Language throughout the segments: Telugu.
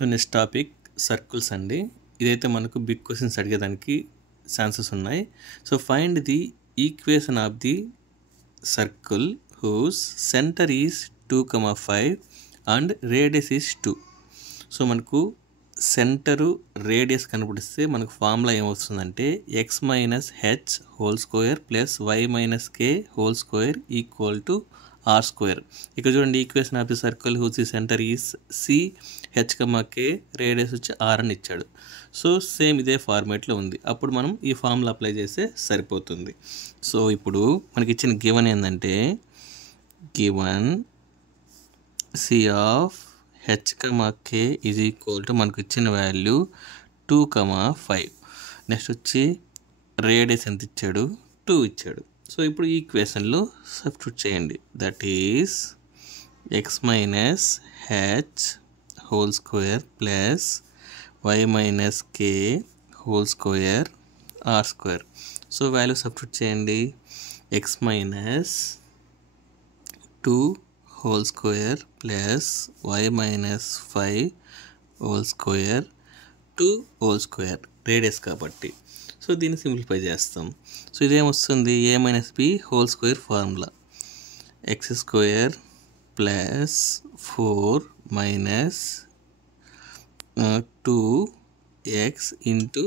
సో నెక్స్ట్ టాపిక్ సర్కిల్స్ అండి. ఇదైతే మనకు బిగ్ క్వశ్చన్స్ అడిగేదానికి ఛాన్సెస్ ఉన్నాయి. So find the equation of the circle whose centre is 2,5 and radius is 2. So మనకు సెంటరు రేడియస్ కనపడిస్తే మనకు ఫార్ములా ఏమవుతుందంటే x minus h whole square plus y minus k whole square equal to r square. ఇక్కడ చూడండి, equation of the circle whose the centre is c h k radius వచ్చి ఆర్ అని ఇచ్చాడు. సో సేమ్ ఇదే ఫార్మేట్లో ఉంది. అప్పుడు మనం ఈ ఫార్ములా అప్లై చేస్తే సరిపోతుంది. సో ఇప్పుడు మనకి ఇచ్చిన గివన్ ఏంటంటే given c of h k is equal to మనకు ఇచ్చిన వాల్యూ 2,5. నెక్స్ట్ వచ్చి రేడియస్ ఎంత ఇచ్చాడు, 2 ఇచ్చాడు. సో ఇప్పుడు ఈ ఈక్వేషన్లో సబ్స్టిట్యూట్ చేయండి. That is x minus h whole square plus y minus k whole square r square. So value substitute చేయండి. X minus 2 whole square plus y minus 5 whole square 2 whole square radius కాబట్టి. సో దీన్ని సింప్లిఫై చేస్తాం. సో ఇదేమొస్తుంది, a minus b whole square formula x square plus 4 minus 2x into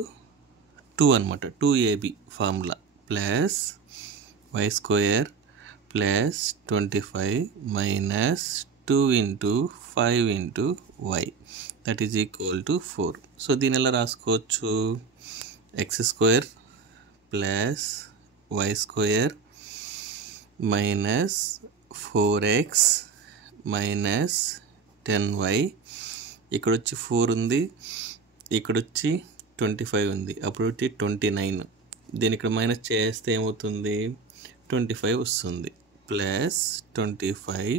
2 అనమాట, 2ab formula plus y square plus 25 minus 2 into 5 into y that is equal to 4. So దీని ఎలా రాసుకోవచ్చు, x square plus y square minus 4x minus 10y. ఇక్కడ వచ్చి 4 ఉంది, ఇక్కడ వచ్చి 25 ఉంది, అప్పుడు వచ్చి 29. దీని ఇక్కడ మైనస్ చేస్తే ఏమవుతుంది, 25 వస్తుంది. Plus 25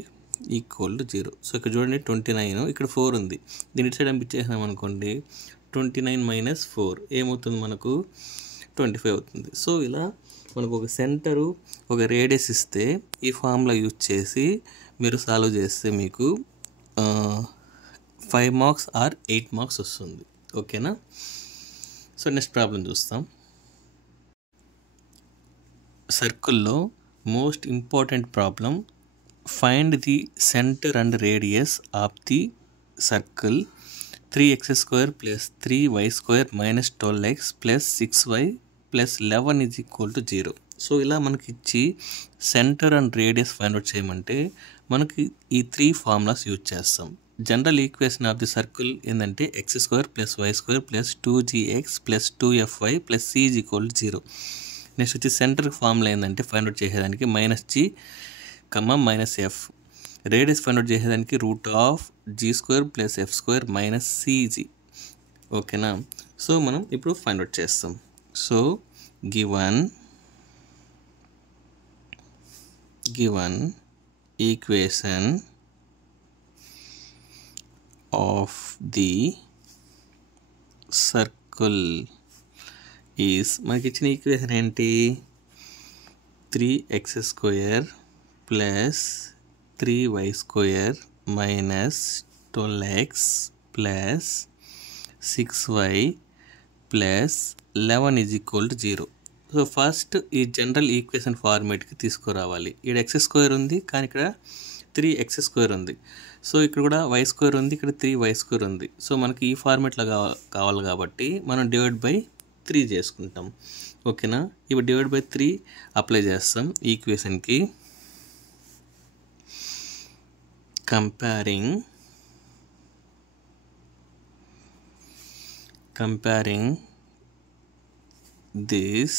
equal to 0. సో ఇక్కడ చూడండి 29, ఇక్కడ 4 ఉంది, దీని ఇటు సైడ్ పంపించేసాం అనుకోండి, 29 మైనస్ 4 ఏమవుతుంది మనకు 25 అవుతుంది. సో ఇలా మనకు ఒక సెంటరు ఒక రేడియస్ ఇస్తే ఈ ఫార్ములా యూజ్ చేసి మీరు సాల్వ్ చేస్తే మీకు 5 మార్క్స్ ఆర్ 8 మార్క్స్ వస్తుంది. ఓకేనా. సో నెక్స్ట్ ప్రాబ్లం చూస్తాం. సర్కిల్లో most important problem, find the centre and radius of the circle 3x square plus 3y square minus 12x plus 6y plus 11 is equal to 0. So ఇలా మనకి ఇచ్చి centre and radius find out చేయమంటే మనకి ఈ 3 ఫార్ములాస్ యూజ్ చేస్తాం. General equation of the circle ఏంటంటే x square plus y square plus 2gx plus 2fy plus c is equal to 0. Next వచ్చి సెంటర్ ఫార్ములా ఏంటంటే ఫైండ్ అవుట్ చేసేదానికి -g, minus F. Radius find out చేసేదానికి √g square plus F square minus cg. ఓకేనా. సో మనం ఇప్పుడు ఫైండ్ అవుట్ చేస్తాం. So given equation of the circle is, మనకి ఇచ్చిన ఈక్వేషన్ ఏంటి, 3x square plus 3y square minus 12x plus 6y plus 11 is equal to 0. So first ఈ జనరల్ ఈక్వేషన్ ఫార్మేట్కి తీసుకురావాలి. ఇక్కడ ఎక్స్ స్క్వేర్ ఉంది, కానీ ఇక్కడ 3x స్క్వేర్ ఉంది. సో ఇక్కడ కూడా y స్క్వేర్ ఉంది, ఇక్కడ 3y స్క్వేర్ ఉంది. సో మనకి ఈ ఫార్మేట్లో కావాలి కాబట్టి మనం డివైడ్ బై 3 చేసుకుంటాం. ఓకేనా. ఇప్పుడు డివైడ్ బై 3 అప్లై చేస్తాం ఈక్వేషన్కి. comparing this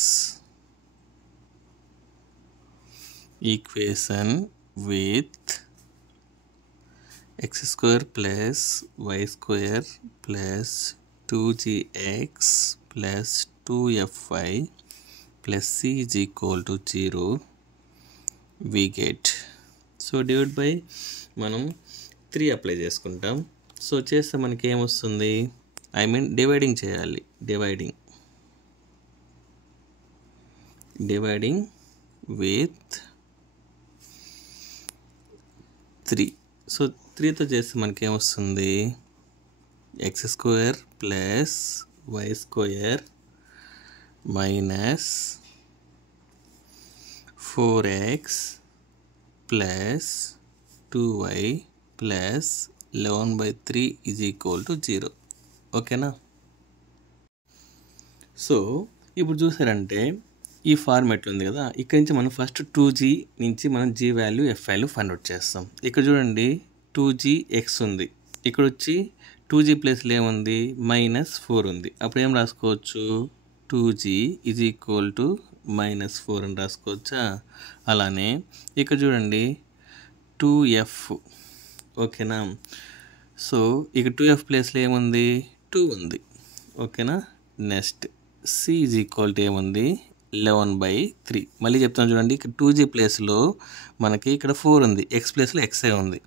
equation with x square plus y square plus 2gx plus 2fy plus c is equal to 0 we get. So divide by మనం 3 అప్లై చేసుకుంటాం. సో చేస్తే మనకి ఏమొస్తుంది, డివైడింగ్ చేయాలి. Dividing with 3. సో 3తో చేస్తే మనకి ఏమొస్తుంది, x square plus y square minus 4x plus 2y plus 11/3 is equal to 0. ఓకేనా? సో ఇప్పుడు చూసారంటే ఈ ఫార్మాట్ ఉంది కదా, ఇక్కడ నుంచి మనం ఫస్ట్ 2g నుంచి మనం g value f value find out చేస్తాం. ఇక్కడ చూడండి 2gx ఉంది, ఇక్కడ వచ్చి 2g ప్లేస్లో ఏముంది -4 ఉంది. అప్పుడు ఏం రాసుకోవచ్చు 2g ఈజ్ ఈక్వల్ టు -4 అని రాసుకోవచ్చా? అలానే ఇక్కడ చూడండి 2f. ఓకేనా? సో ఇక్కడ 2f ప్లేస్లో ఏముంది 2 ఉంది. ఓకేనా? Next c is equal to ఏముంది 11/3. మళ్ళీ చెప్తాను చూడండి, ఇక్కడ 2g ప్లేస్లో మనకి ఇక్కడ 4 ఉంది, x ప్లేస్లో xఏ ఉంది,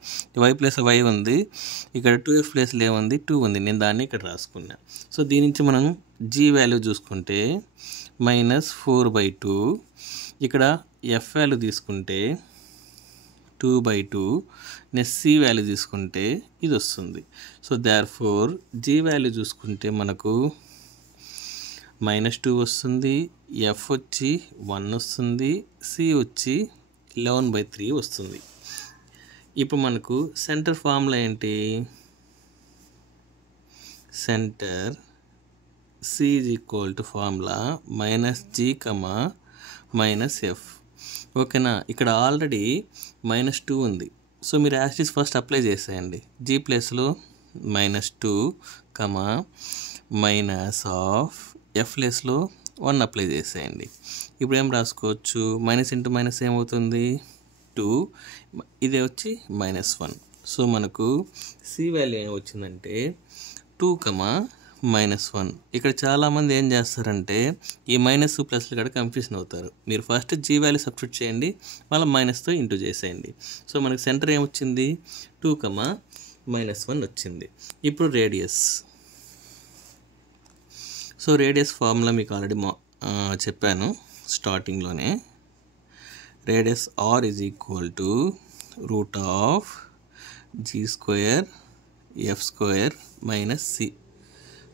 y ప్లేస్లో y ఉంది, ఇక్కడ 2f ప్లేస్లో ఏముంది 2 ఉంది. నేను దాన్ని ఇక్కడ రాసుకున్నా. సో దీని నుంచి మనం g వాల్యూ చూసుకుంటే -4/2, ఇక్కడ f వాల్యూ తీసుకుంటే 2/2, నెక్స్ట్ c వాల్యూ తీసుకుంటే ఇది వస్తుంది. సో దేర్ఫోర్ g వాల్యూ చూసుకుంటే మనకు -2 వస్తుంది, f వచ్చి 1 వస్తుంది, c వచ్చి 11/3 వస్తుంది. ఇప్పుడు మనకు సెంటర్ ఫార్ములా ఏంటి? Centre c is equal to formula -g, -f. ఓకేనా? ఇక్కడ ఆల్రెడీ -2 ఉంది. సో మీరు యాస్టిస్ ఫస్ట్ అప్లై చేసేయండి. g ప్లేస్లో -2, మైనస్ ఆఫ్ f ప్లేస్లో 1 అప్లై చేసేయండి. ఇప్పుడు ఏం రాసుకోవచ్చు, మైనస్ ఇంటూ మైనస్ ఏమవుతుంది 2, ఇదే వచ్చి -1. సో మనకు c వాల్యూ ఏం వచ్చిందంటే 2, -1. ఇక్కడ చాలామంది ఏం చేస్తారంటే ఈ మైనస్ ప్లస్లు కూడా కన్ఫ్యూజన్ అవుతారు. మీరు ఫస్ట్ g వాల్యూ సబ్స్టిట్యూట్ చేయండి, మళ్ళీ మైనస్తో ఇంటూ చేసేయండి. సో మనకు సెంటర్ ఏమొచ్చింది 2, -1 వచ్చింది. ఇప్పుడు రేడియస్. సో రేడియస్ ఫార్ములా మీకు ఆల్రెడీ చెప్పాను స్టార్టింగ్లోనే. Radius r is equal to √g² f² -c.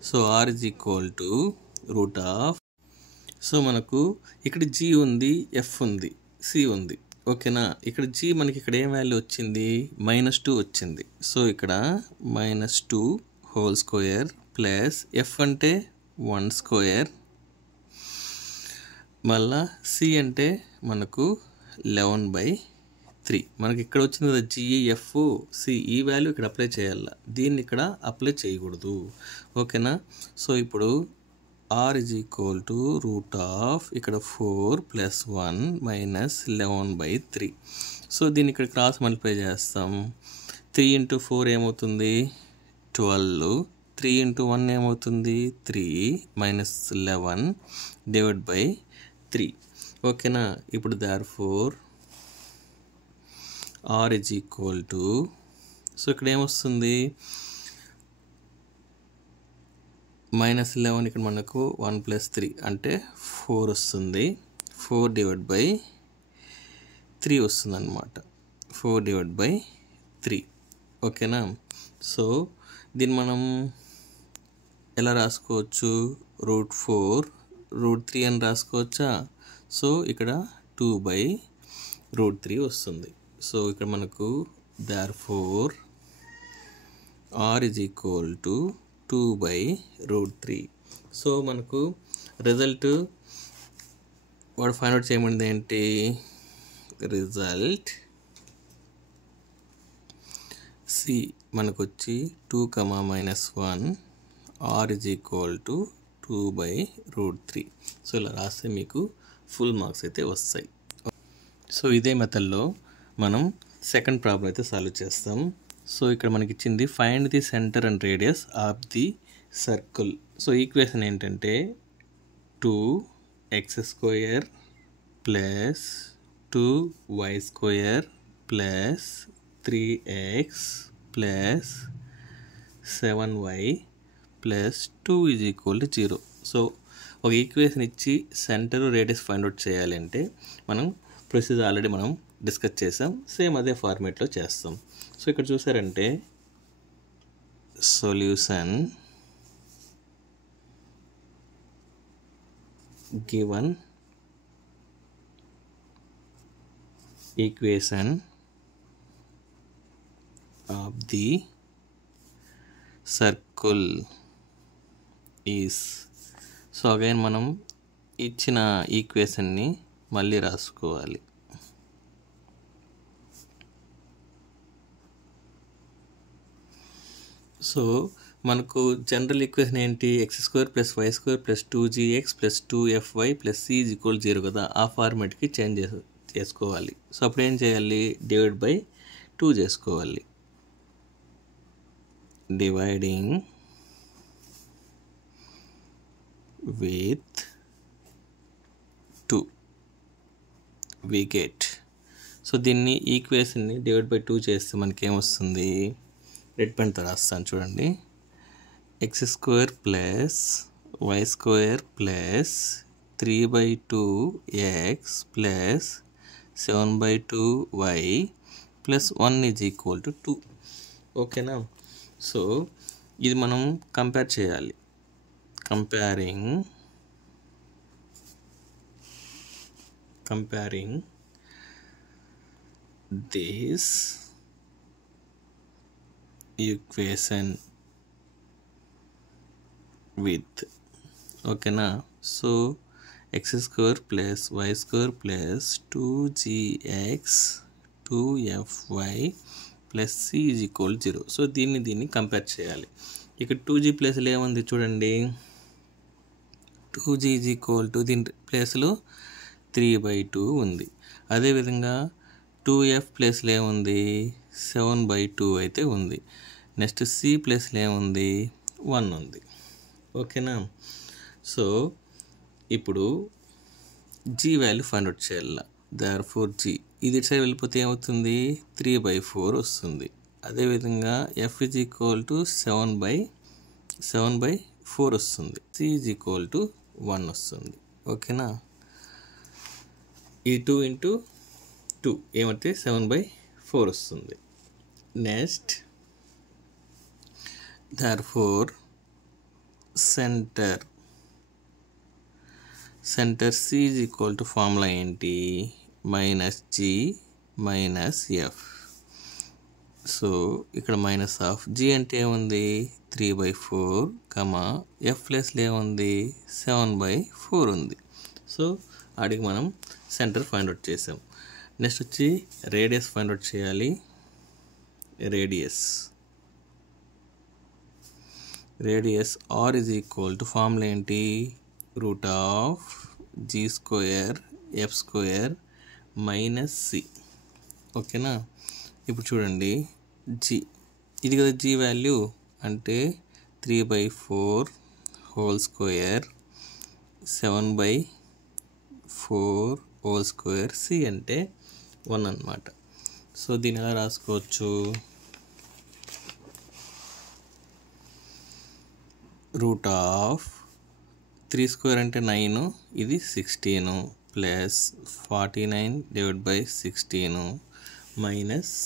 So r is equal to so మనకు ఇక్కడ g ఉంది, f ఉంది, c ఉంది. ఓకేనా? ఇక్కడ g మనకి ఇక్కడ ఏం వాల్యూ వచ్చింది -2 వచ్చింది. సో ఇక్కడ -2² ప్లస్ f అంటే 1² మళ్ళా c అంటే మనకు 11/3. మనకి ఇక్కడ వచ్చింది కదా GF C, ఈ వాల్యూ ఇక్కడ అప్లై చేయాల, దీన్ని ఇక్కడ అప్లై చేయకూడదు. ఓకేనా? సో ఇప్పుడు r ఈజ్ ఈక్వల్ టు ఇక్కడ 4 + 1 -11/3. సో దీన్ని ఇక్కడ క్రాస్ మల్టిప్లై చేస్తాం. 3 × 4 ఏమవుతుంది 12, 3 × 1 ఏమవుతుంది 3 -11/3. ఓకేనా? ఇప్పుడు therefore r is equal to so ఇక్కడ ఏమొస్తుంది -11, ఇక్కడ మనకు 1 + 3 అంటే 4 వస్తుంది. 4/3 వస్తుంది అన్నమాట. 4/3. ఓకేనా? సో దీన్ని మనం ఎలా రాసుకోవచ్చు √4 √3 అని రాసుకోవచ్చా? సో ఇక్కడ 2/√3 వస్తుంది. సో ఇక్కడ మనకు therefore r is equal to 2/√3. So మనకు రిజల్ట్ వాడు ఫైండ్ అవుట్ చేయమంది ఏంటి, రిజల్ట్ c మనకు వచ్చి 2, -1 r is equal to 2/√3. So ఇలా రాస్తే మీకు ఫుల్ మార్క్స్ అయితే వస్తాయి. సో ఇదే మెథడ్లో మనం సెకండ్ ప్రాబ్లం అయితే సాల్వ్ చేస్తాం. సో ఇక్కడ మనకి ఇచ్చింది find the centre and radius of the circle. So equation ఏంటంటే 2x² plus 2y² plus 3x plus 7y plus 2 is equal to 0. So ఒక ఈక్వేషన్ ఇచ్చి సెంటర్ రేడియస్ ఫైండ్ అవుట్ చేయాలి అంటే మనం ప్రొసీజర్ ఆల్రెడీ మనం డిస్కస్ చేసాం, సేమ్ అదే ఫార్మేట్లో చేస్తాం. సో ఇక్కడ చూసారంటే solution given equation of the circle is. So again మనం ఇచ్చిన ఈక్వేషన్ని మళ్ళీ రాసుకోవాలి. సో మనకు జనరల్ ఈక్వేషన్ ఏంటి, x² + y² + 2gx + 2fy + c = 0 కదా. ఆ ఫార్మాట్కి చేంజ్ చేసుకోవాలి. సో అప్పుడు ఏం చేయాలి, /2 చేసుకోవాలి. Dividing with 2 we get. So దీన్ని ఈక్వేషన్ని /2 చేస్తే మనకి ఏమొస్తుంది, రెడ్ పెన్తో రాస్తాను చూడండి. x² + y² + 3/2x + 7/2y + 1 = 2. ఓకేనా. సో ఇది మనం కంపేర్ చేయాలి. comparing this equation with, ఓకేనా. So x² + y² + 2gx 2fy + c = 0. So దీన్ని కంపేర్ చేయాలి. ఇక్కడ 2g ప్లేస్లో ఏముంది చూడండి, 2g = దీని ప్లేస్లో 3/2 ఉంది. అదేవిధంగా 2f ప్లేస్లో ఏముంది, 7/2 అయితే ఉంది. నెక్స్ట్ c ప్లేస్లో ఏముంది, 1 ఉంది. ఓకేనా. సో ఇప్పుడు g వాల్యూ ఫైండ్ అవుట్ చేయాలి. therefore g ఇది ఇటు సైడ్ వెళ్ళిపోతే ఏమవుతుంది, 3/4 వస్తుంది. అదేవిధంగా f = 7/4 వస్తుంది. c = 1 వస్తుంది. ఓకేనా. ఈ 2 × 2 ఏమంటే 7/4 వస్తుంది. Next therefore centre c = formula ఏంటి, -g - f. సో ఇక్కడ -g అంటే ఏముంది, 3/4, f ప్లేస్లో ఏముంది, 7/4 ఉంది. సో అడిగి మనం సెంటర్ ఫైండ్ అవుట్ చేసాం. నెక్స్ట్ వచ్చి రేడియస్ ఫైండ్ అవుట్ చేయాలి. రేడియస్ r = ఫార్ములా ఏంటి, √g² f² - c. ఓకేనా. ఇప్పుడు చూడండి g ఇది కదా g వాల్యూ, అంటే 3/4 whole square 7/4 whole square, c అంటే 1 అన్నమాట. సో దీన్ని ఎలా రాసుకోవచ్చు, √3² అంటే 9, ఇది 16 + 49/16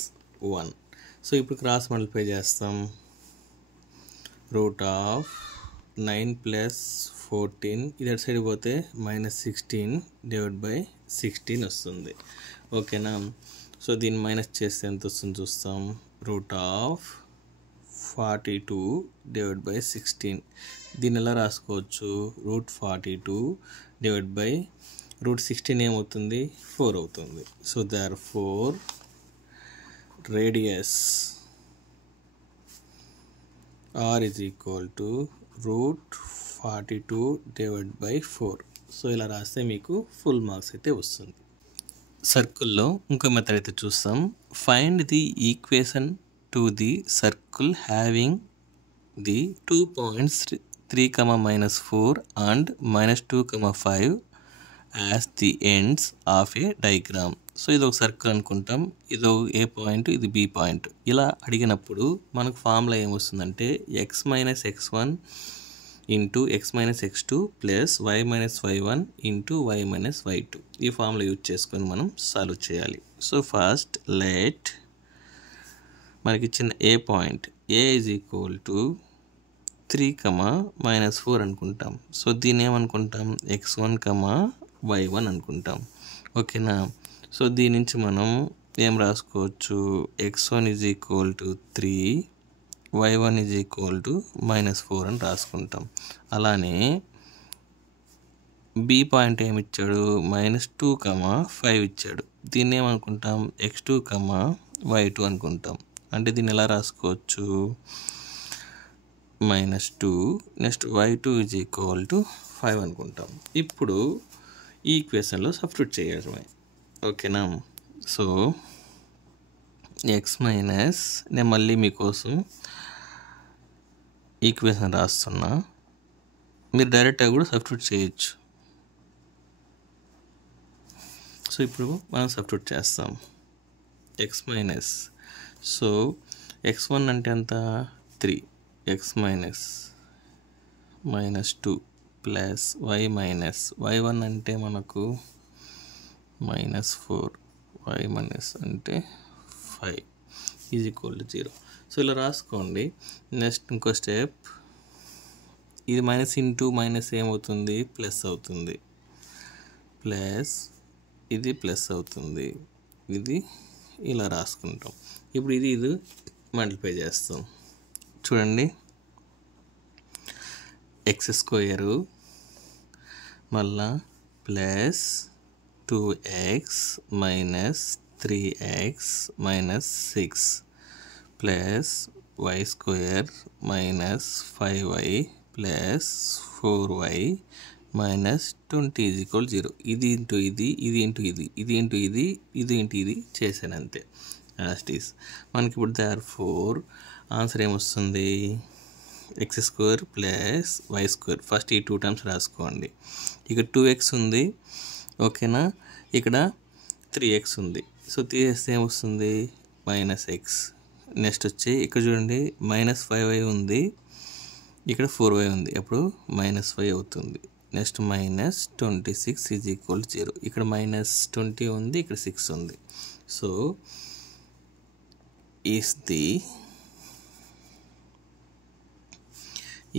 - 1. సో ఇప్పుడు క్రాస్ మల్టిప్లై చేస్తాం. √9 + 14 ఇది అటు సైడ్ పోతే -16/16 వస్తుంది. ఓకేనా. సో దీన్ని మైనస్ చేస్తే ఎంత వస్తుంది చూస్తాం, √42/16. దీన్ని ఎలా రాసుకోవచ్చు, √42/16 ఏమవుతుంది, 4 అవుతుంది. So therefore radius r = √42/4. So ఇలా రాస్తే మీకు ఫుల్ మార్క్స్ అయితే వస్తుంది. సర్కిల్లో ఇంకో మెథడ్ అయితే చూస్తాం. Find the equation to the circle having the 2 points 3, -4 and -2, 5 as the ends of a diagram. So ఇది ఒక సర్కిల్ అనుకుంటాం, ఇదో ఏ పాయింట్, ఇది బి పాయింట్. ఇలా అడిగినప్పుడు మనకు ఫార్ములా ఏమొస్తుందంటే x - x1 × x - x2 + y - y1 × y - y2. ఈ ఫార్ములా యూజ్ చేసుకొని మనం సాల్వ్ చేయాలి. సో ఫస్ట్ లెట్ మనకి ఇచ్చిన a point a is equal to 3, -4 అనుకుంటాం. సో దీన్ని ఏమనుకుంటాం, x1, y1 అనుకుంటాం. ఓకేనా. సో దీని నుంచి మనం ఏం రాసుకోవచ్చు, x1 is equal to 3, y1 is equal to -4 అని రాసుకుంటాం. అలానే బి పాయింట్ ఏమి ఇచ్చాడు, -2, 5 ఇచ్చాడు. దీన్ని ఏమనుకుంటాం, x2, y2 అనుకుంటాం. అంటే దీన్ని ఎలా రాసుకోవచ్చు, -2 next y2 is equal to 5 అనుకుంటాం. ఇప్పుడు ఈ ఈక్వేషన్లో సబ్స్టిట్యూట్ చేయడమే. ఓకేనా. సో x మైనస్, నేను మళ్ళీ మీకోసం ఈక్వేషన్ రాస్తున్నా, మీరు డైరెక్ట్గా కూడా సబ్స్టిట్యూట్ చేయొచ్చు. సో ఇప్పుడు మనం సబ్స్టిట్యూట్ చేస్తాం. x మైనస్, సో x1 అంటే ఎంత, 3, x minus -2 plus y minus, y1 అంటే మనకు -4, y మైనస్ అంటే 5 ఈజ్ ఈక్వల్ టు 0. సో ఇలా రాసుకోండి. నెక్స్ట్ ఇంకో స్టెప్, ఇది మైనస్ ఇంటూ మైనస్ ఏమవుతుంది, ప్లస్ అవుతుంది, ప్లస్ ఇది ప్లస్ అవుతుంది, ఇది ఇలా రాసుకుంటాం. ఇప్పుడు ఇది మల్టిప్లై చేస్తాం. చూడండి, x² మళ్ళా plus 2x minus 3x minus 6 plus y² minus 5y plus 4y minus 20 is equal 0. ఇది ఇంటూ ఇది, ఇది ఇంటూ ఇది, ఇది ఇంటూ ఇది, ఇది ఇంటూ ఇది చేశాను అంతే. లాస్ట్ ఈస్ మనకి ఇప్పుడు therefore ఆన్సర్ ఏమొస్తుంది, x² ప్లస్ y². ఫస్ట్ ఈ 2 టర్మ్స్ రాసుకోండి. ఇక్కడ 2x ఉంది, ఓకేనా. ఇక్కడ 3x ఉంది. సో తీసేస్తే ఏమొస్తుంది, -x. నెక్స్ట్ వచ్చి ఇక్కడ చూడండి, -5y ఉంది, ఇక్కడ 4y ఉంది, అప్పుడు -5 అవుతుంది. Next -26 is equal 0. ఇక్కడ -20 ఉంది, ఇక్కడ 6 ఉంది. So is the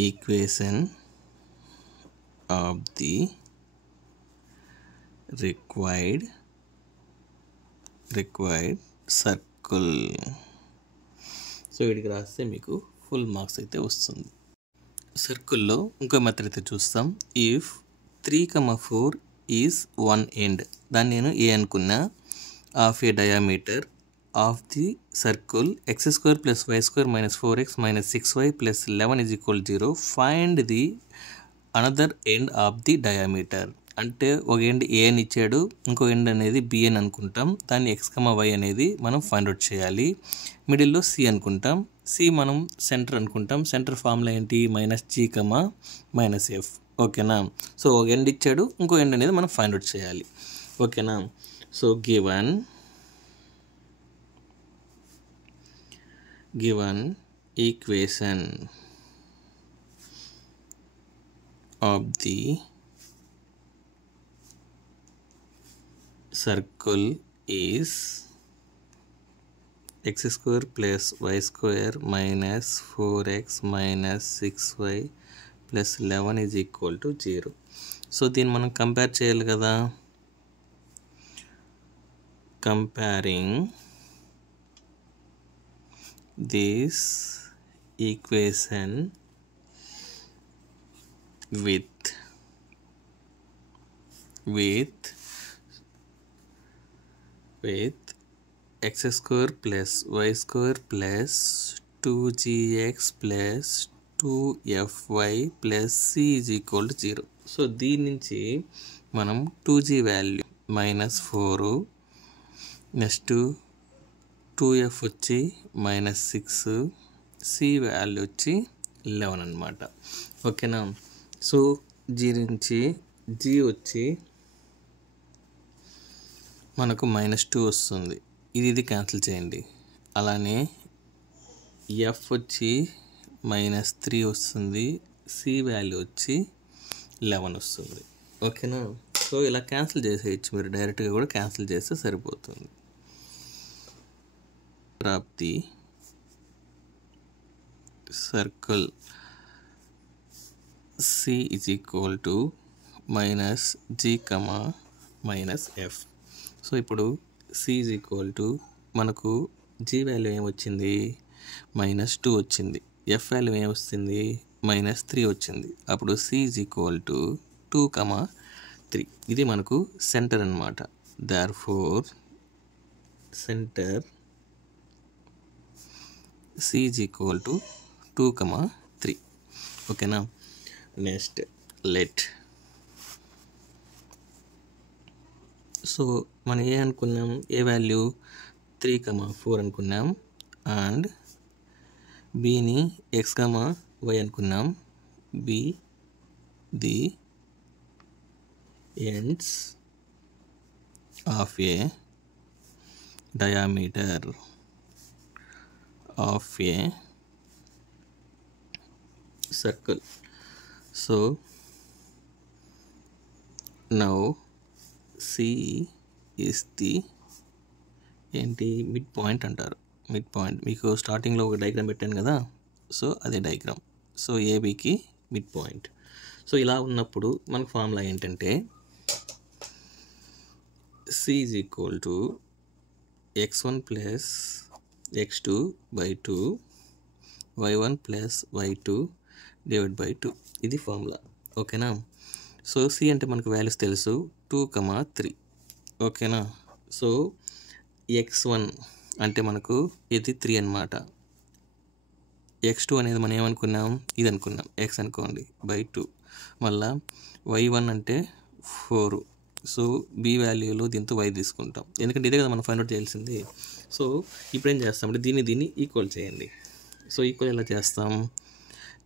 equation of the required circle. So వీడికి రాస్తే మీకు ఫుల్ మార్క్స్ అయితే వస్తుంది. సర్కిల్లో ఇంకో మెథడ్ అయితే చూస్తాం. ఇఫ్ 3, 4 ఈజ్ 1 ఎండ్, దాన్ని నేను ఏ అనుకున్నా, of A diameter of the circle x² plus y² minus 4x minus 6y plus 11 is equal 0, find the another end of the diameter. అంటే ఒక ఎండ్ ఏ అని ఇచ్చాడు, ఇంకో ఎండ్ అనేది బి అని అనుకుంటాం. దాన్ని x, y అనేది మనం ఫైండ్ అవుట్ చేయాలి. మిడిల్లో సి అనుకుంటాం, సి మనం సెంటర్ అనుకుంటాం. సెంటర్ ఫార్ములా ఏంటి, -g, -f. ఓకేనా. సో ఒక ఎండ్ ఇచ్చాడు, ఇంకో ఎండ్ అనేది మనం ఫైండ్ అవుట్ చేయాలి. ఓకేనా. So given equation of the circle is x² plus y² minus 4x minus 6y plus 11 is equal to 0. So దీన్ని మనం కంపేర్ చేయాలి కదా. Comparing this equation with x² plus y² plus 2gx plus 2fy plus c is equal to 0. So దీని నుంచి మనం 2g వాల్యూ -4, నెక్స్ట్ 2f వచ్చి -6, c వాల్యూ వచ్చి 11 అనమాట. ఓకేనా. సో g నుంచి g వచ్చి మనకు -2 వస్తుంది, ఇది క్యాన్సిల్ చేయండి. అలానే ఎఫ్ వచ్చి -3 వస్తుంది, సి వాల్యూ వచ్చి 11 వస్తుంది. ఓకేనా. సో ఇలా క్యాన్సిల్ చేసేయచ్చు, మీరు డైరెక్ట్గా కూడా క్యాన్సిల్ చేస్తే సరిపోతుంది. Of the circle C is equal to minus G comma minus F. So ఇప్పుడు C is equal to మనకు G వాల్యూ ఏమొచ్చింది, -2 వచ్చింది. F వాల్యూ ఏమొస్తుంది, -3 వచ్చింది. అప్పుడు C is equal to 2, 3. ఇది మనకు సెంటర్ అన్నమాట. therefore centre C is equal to 2, 3. ఓకేనా. Next let. సో మనం ఏ అనుకున్నాం, ఏ వాల్యూ 3, 4 అనుకున్నాం. అండ్ బీని x, y అనుకున్నాం. Be the ends of A diameter of a circle. So now C is the ఏంటి, మిడ్ పాయింట్ అంటారు. మిడ్ పాయింట్ మీకు స్టార్టింగ్లో ఒక డయాగ్రామ్ పెట్టాను కదా, సో అదే డయాగ్రామ్. సో ఏబికి మిడ్ పాయింట్. సో ఇలా ఉన్నప్పుడు మనకు ఫార్ములా ఏంటంటే C is equal to x1 plus x2 by 2 y1 plus y2 divided by 2. ఇది ఫార్ములా. ఓకేనా. సో సి అంటే మనకు వాల్యూస్ తెలుసు, 2, 3. ఓకేనా. సో x1 అంటే మనకు ఇది 3 అన్నమాట. x2 అనేది మనం ఏమనుకున్నాం, ఇది అనుకున్నాం, x అనుకోండి, by 2. మళ్ళా y1 అంటే 4. సో బి వాల్యూలో దీంతో y తీసుకుంటాం, ఎందుకంటే ఇదే కదా మనం ఫైండ్ అవుట్ చేయాల్సింది. సో ఇప్పుడు ఏం చేస్తామంటే దీన్ని ఈక్వల్ చేయండి. సో ఈక్వల్ ఎలా చేస్తాం,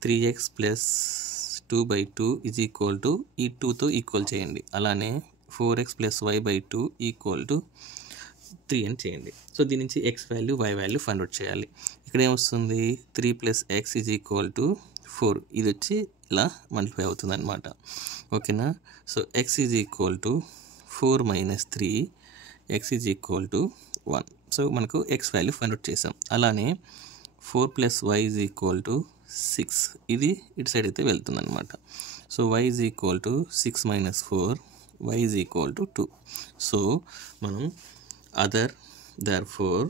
3x plus 2/2 is equal to ఈ 2తో ఈక్వల్ చేయండి. అలానే 4x plus y/2 equal to 3 అని చేయండి. సో దీని నుంచి x value, y value find out చేయాలి. ఇక్కడ ఏమొస్తుంది, 3 + x is equal to 4. ఇది వచ్చి ఇలా మల్టిప్లై అవుతుంది అనమాట. ఓకేనా. So x is equal to 4 - 3, x is equal to 1. So మనకు x వాల్యూ ఫైండ్ అవుట్ చేసాం. అలానే 4 + y is equal to 6. ఇది ఇటు సైడ్ అయితే వెళ్తుంది అనమాట. So y is equal to 6 - 4, y is equal to 2. So మనం therefore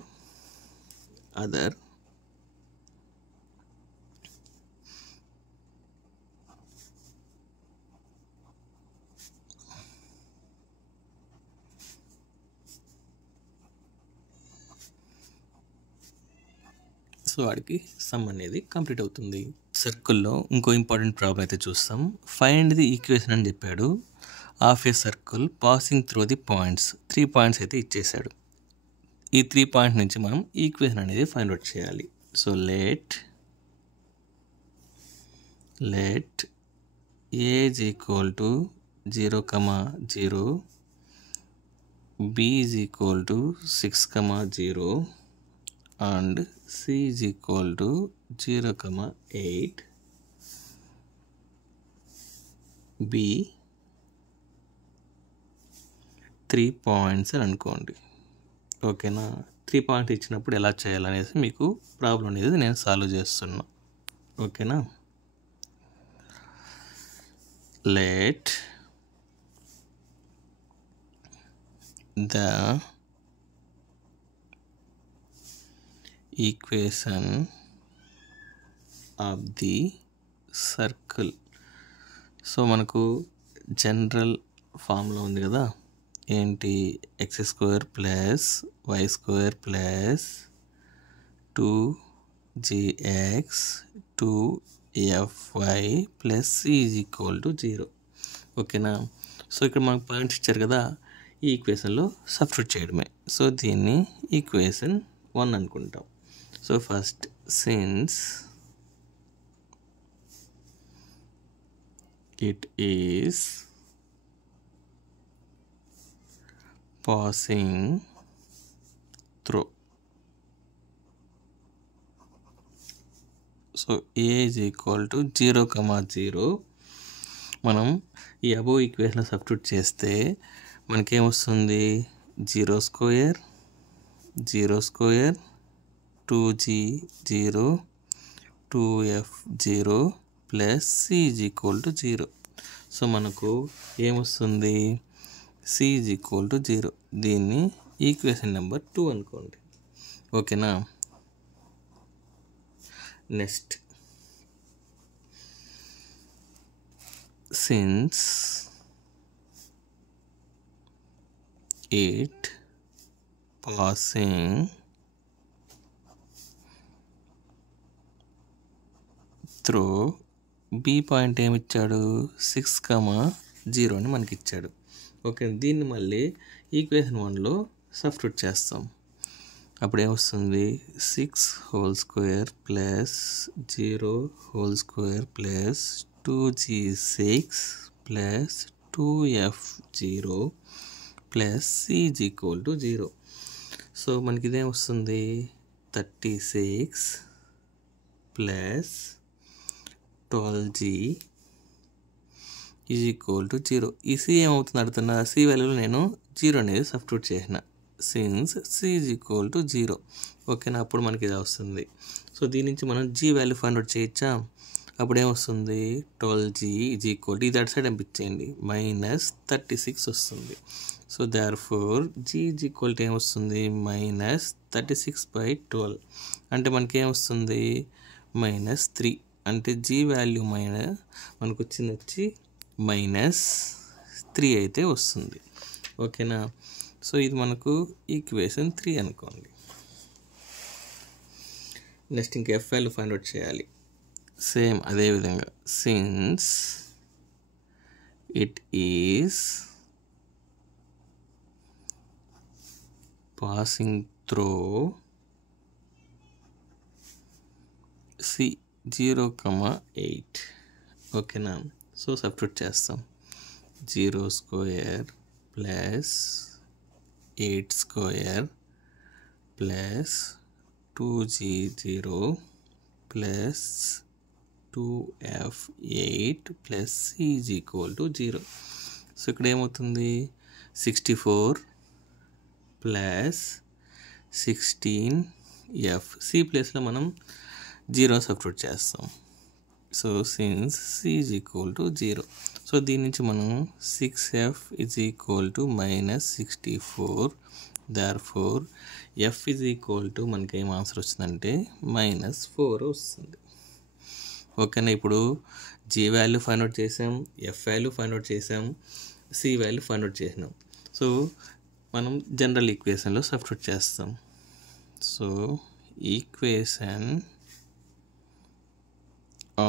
సో వాడికి సమ్ అనేది కంప్లీట్ అవుతుంది. సర్కిల్లో ఇంకో ఇంపార్టెంట్ ప్రాబ్లం అయితే చూస్తాం. ఫైండ్ ది ఈక్వేషన్ అని చెప్పాడు. Of a circle passing through the points. 3 points అయితే ఇచ్చేసాడు. ఈ 3 పాయింట్ నుంచి మనం ఈక్వేషన్ అనేది ఫైండ్ అవుట్ చేయాలి. So let A is equal to 0, 0, b is equal to 6, 0 and c is equal to 0, 8. b 3 points అని అనుకోండి. ఓకేనా. 3 పాయింట్స్ ఇచ్చినప్పుడు ఎలా చేయాలనేసి మీకు ప్రాబ్లం అనేది నేను సాల్వ్ చేస్తున్నా. ఓకేనా. Let the equation of the circle. So మనకు జనరల్ ఫార్ములా ఉంది కదా, ఏంటి, x² + y² + 2gx 2fy + c is equal to 0. ఓకేనా. సో ఇక్కడ మనకు పాయింట్స్ ఇచ్చారు కదా, ఈ ఈక్వేషన్లో సబ్స్టిట్యూట్ చేయడమే. సో దీన్ని ఈక్వేషన్ 1 అనుకుంటాం. So first, since it is passing through. So A is equal to 0, 0. మనం ఈ అబోవ్ ఈక్వేషన్లో సబ్స్టిట్యూట్ చేస్తే మనకేమొస్తుంది, 0², 0², 2g 0, 2f0 plus c is equal to 0. So మనకు ఏమొస్తుంది, c ఈజ్ ఈక్వల్ టు 0. దీన్ని ఈక్వేషన్ నెంబర్ 2 అనుకోండి. ఓకేనా. Next, since it passing through b point ఏమి ఇచ్చాడు, 6,0 అని మనకి ఇచ్చాడు. ఓకే, దీన్ని మళ్ళీ ఈక్వేషన్ 1లో సబ్స్టిట్యూట్ చేస్తాం. అప్పుడు ఏమొస్తుంది, 6 whole square plus 0 whole square plus 2g6 plus 2f0 plus c is equal to 0. So మనకి ఇదేం వస్తుంది, 36 plus 12g is equal to 0. ఈ c ఏమవుతుంది అడుగుతున్నా, c వాల్యూలో నేను 0 అనేది సబ్స్టిట్యూట్ చేసిన, since c is equal to 0. ఓకేనా. అప్పుడు మనకి ఇది వస్తుంది. సో దీని నుంచి మనం g వాల్యూ ఫైండ్ అవుట్ చేయొచ్చా. అప్పుడు ఏమొస్తుంది, 12g ఈజ్ ఈక్వల్ టు, ఇది అటు సైడ్ పంపించేయండి, -36 వస్తుంది. So therefore g is equal to ఏమొస్తుంది, -36/12. అంటే మనకి ఏమొస్తుంది, -3. అంటే g వాల్యూ మనకు వచ్చి -3 అయితే వస్తుంది. ఓకేనా. సో ఇది మనకు ఈక్వేషన్ 3 అనుకోండి. నెక్స్ట్ ఇంకా f వాల్యూ ఫైండ్ అవుట్ చేయాలి. సేమ్ అదేవిధంగా, since it is passing through c 0,8. ఓకేనా. సో సబ్స్టిట్యూట్ చేస్తాం, 0 square plus 8 square plus 2g0 plus 2f8 plus c is equal to 0. So ఇక్కడ ఏమవుతుంది, 64 ప్లస్ 16f, c ప్లేస్లో మనం 0 సబ్స్టిట్యూట్ చేస్తాం. So since c is equal to 0. So దీని నుంచి మనం 6f is equal to -64. Therefore f is equal to మనకి ఏం ఆన్సర్ వచ్చిందంటే -4 వస్తుంది. ఓకేనా. ఇప్పుడు g వాల్యూ ఫైండ్ అవుట్ చేసాం, f వాల్యూ ఫైండ్ అవుట్ చేసాం, c వాల్యూ ఫైండ్ అవుట్ చేసినాం. సో మనం జనరల్ ఈక్వేషన్లో సబ్స్టిట్యూట్ చేస్తాం. So equation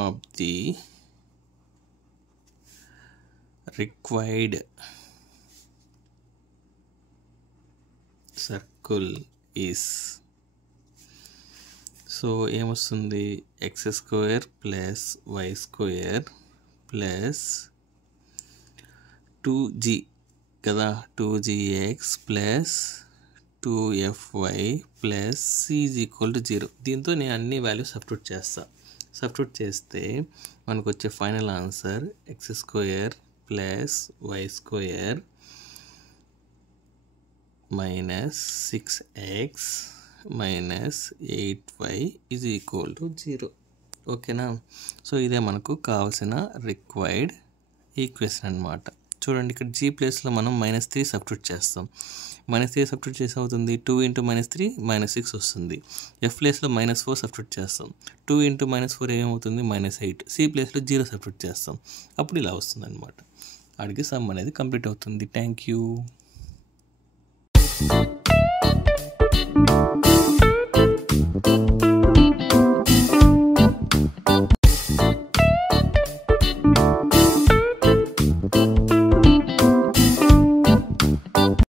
of the required circle is, so ఏమొస్తుంది, x² plus y² plus 2g కదా, 2gx plus 2fy plus c is equal to 0. దీంతో నేను అన్ని వాల్యూస్ సబ్స్టిట్యూట్ చేస్తాను. సబ్స్టిట్యూట్ చేస్తే మనకు వచ్చే final answer x² plus y² -6x -8y is equal to 0. ఓకేనా. సో ఇదే మనకు కావాల్సిన రిక్వైర్డ్ ఈక్వేషన్ అనమాట. చూడండి, ఇక్కడ g ప్లేస్లో మనం -3 సబ్స్టిట్యూట్ చేస్తాం. -3 సబ్స్టిట్యూట్ చేసి అవుతుంది 2 × -3 -6 వస్తుంది. f ప్లేస్లో -4 సబ్స్టిట్యూట్ చేస్తాం. 2 × -4 ఏమవుతుంది, -8. c ప్లేస్లో 0 సబ్స్టిట్యూట్ చేస్తాం. అప్పుడు ఇలా వస్తుంది అనమాట. అడిగి సమ్ అనేది కంప్లీట్ అవుతుంది. Thank you.